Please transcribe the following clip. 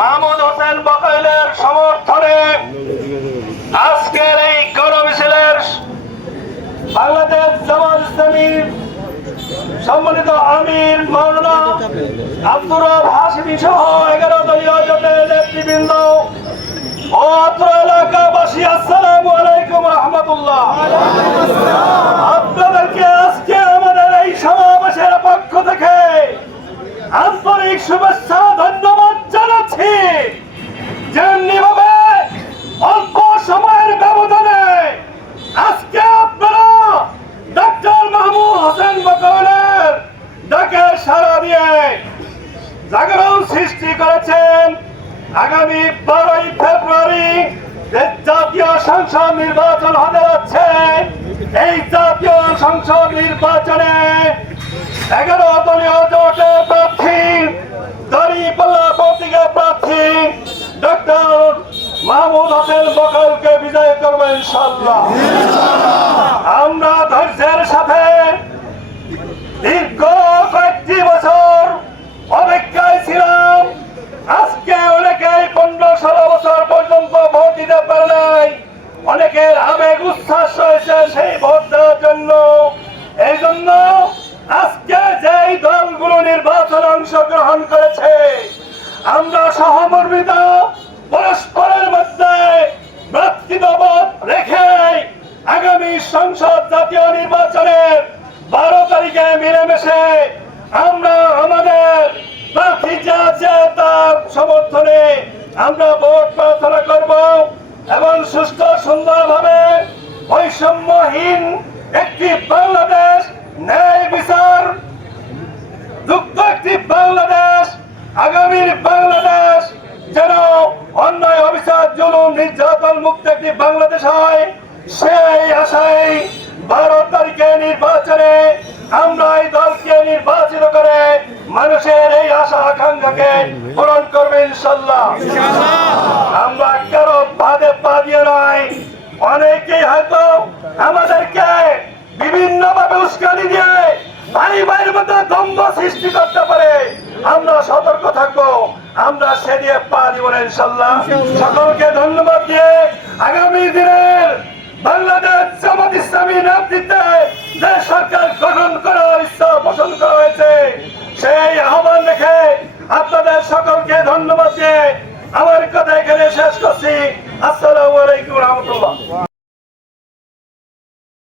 মাহমুদ হোসেন বকাইলের সমর্থনে আজকের এই গণমিছিলের বাংলাদেশ জামাত ইসলামীর সম্মানিত আমির মাওলানা আব্দুর রব হাশিমি সহ 11 দলীয় জোটের নেতৃবৃন্দ ও অত্র এলাকাবাসী, আসসালামু আলাইকুম রাহমাতুল্লাহ। আপনাদেরকে আজকে আমাদের এই সমাবেশের পক্ষ থেকে আন্তরিক শুভেচ্ছা ধন্যবাদ জানাচ্ছি। যেমনিভাবে অল্প সময়ের ব্যবধানে আজকে আপনারা ডক্টর মাহমুদ হোসেন বকাইলের ডাকে সাড়া দিয়ে জাগরণ সৃষ্টি করেছেন। আগামী 12ই ফেব্রুয়ারি জাতীয় সংসদ নির্বাচন হতে যাচ্ছে। এই জাতীয় সংসদ নির্বাচনে 11 দলীয় জোটের প্রার্থী, দাঁড়িপাল্লা প্রতীকের প্রার্থী ডক্টর মাহমুদ হোসেন বকাইলকে বিজয় করবো ইনশাআল্লাহ। আমরা ধৈর্যের সাথে দীর্ঘ কয়েকটি বছর অপেক্ষায় ছিলাম। আজকে অনেকেই 15-16 বছর পর্যন্ত ভোট দিতে পারে নাই। অনেকের আবেগ উচ্ছ্বাস রয়েছে সেই ভোট দেওয়ার জন্য। এই জন্য আজকে যেই দলগুলো নির্বাচনে অংশগ্রহণ করেছে, আমরা সহমর্মিত পরস্পরের মধ্যে ভ্রাতৃত্ববোধ রেখে আগামী সংসদ জাতীয় নির্বাচনের 12 তারিখে মিলেমিশে আমরা আমাদের প্রার্থী যা আছে তার সমর্থনে আমরা ভোট প্রার্থনা করব এবং সুস্থ সুন্দরভাবে বৈষম্যহীন একটি বাংলাদেশ, ন্যায় বিচার যুক্ত একটি বাংলাদেশ, আগামীর বাংলাদেশ যেন অন্যায় অবিচার জুলুম নির্যাতন মুক্ত একটি বাংলাদেশ হয়, সেই আশায় 12 তারিখে নির্বাচনে আমরা এই দলকে নির্বাচিত করে মানুষের এই আশা আকাঙ্ক্ষাকে পূরণ করবে ইনশাআল্লাহ। আমরা কারো বাদে পা দিয়ে নয়। অনেকেই হয়তো আমাদেরকে বিভিন্ন ভাবে উস্কানি দিয়ে ভাই ভাইয়ের মধ্যে দ্বন্দ্ব সৃষ্টি করতে পারে। আমরা সতর্ক থাকবো, আমরা সে দিয়ে পা দিব না ইনশাআল্লাহ। সকলকে ধন্যবাদ দিয়ে আগামী দিনের বাংলাদেশ জামাত ইসলামী নেতৃত্বে যে সরকার গঠন